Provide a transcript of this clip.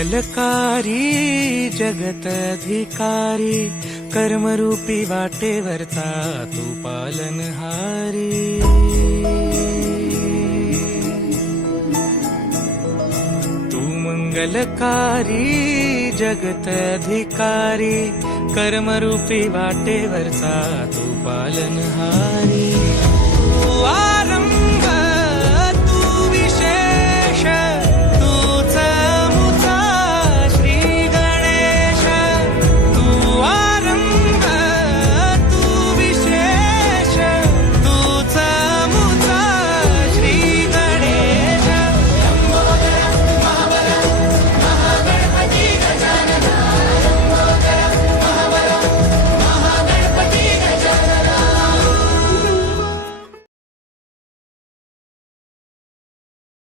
मंगलकारी जगत अधिकारी, कर्मरूपी वाटेवरचा तू पालनहारी। तू मंगलकारी जगत अधिकारी, कर्मरूपी वाटेवरचा तू पालनहारी।